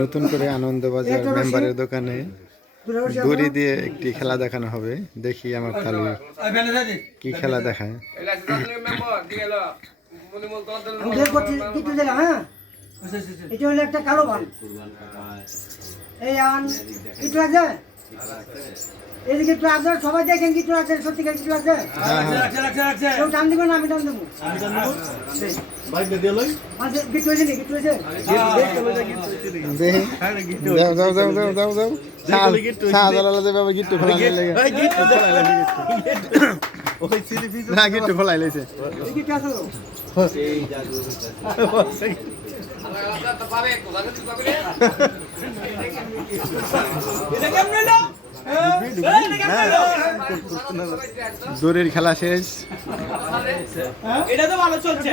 নতুন করে আনন্দবাজার মেম্বারের দোকানে দড়ি দিয়ে একটি খেলা দেখানো হবে। দেখি আমার কালু কি খেলা দেখায়। এটা হলো একটা কালো বান। এই আন কিছু আছে এদিকে একটু আপনারা সবাই দেখেন কিছু আছে, সত্যিকার কিছু আছে। কেউ টান দিব না, আমি টান দেবো। কিছু হয়েছে নি? কিছু হয়েছে? গিট্টু খোলাই লাইছে। দড়ির খেলা শেষ। এটা তো ভালো চলছে।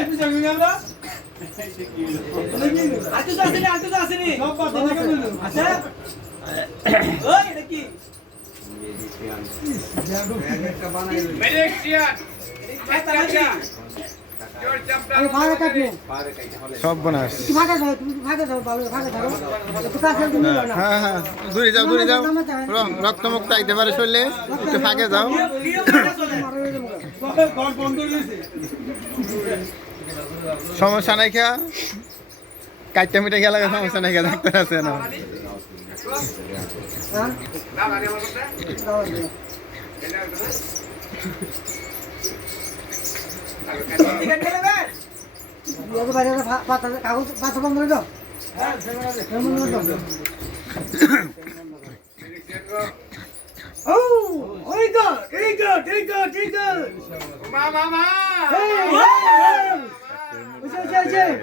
সব বোনাস। হ্যাঁ, দূরে যাও, দূরে যাও। রক্তমুক্ত আইতে পারে শরীরে, একটু ফাঁকে যাও। সমস্যা নাই খা, কাইটা মিটে গেলে সমস্যা নাই খা, ডাক্তার আছে না। পাতা বন্ধ করে দাও।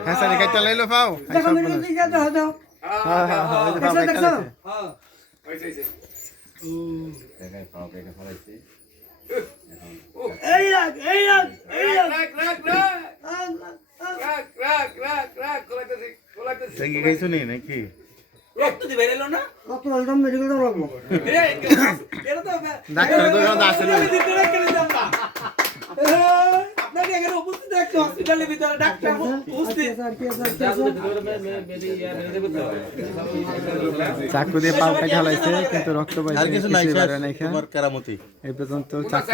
হাসানি কাইটা লাইলো পাও। খাইছো নি নাকি? রক্ত দিবে এলো না? মেডিকেল লাগবো। ডাক্তার তো আসলে আপনাকে এখানে উপস্থিত একটা হসপিটালের ভিতরে ডাক্তার উপস্থিত। চাকু দিয়ে পাও কাটা হলাইছে, কিন্তু রক্ত পাইছে। আর কিছু নাই, শেষ। তোমার কেরামতি এই পর্যন্ত চাকু